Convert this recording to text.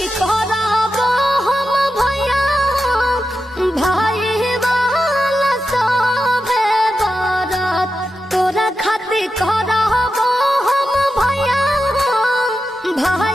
खातिर करब हम भैया भाई वाला सबे बरत तोरा खातिर करब हम भैया भाई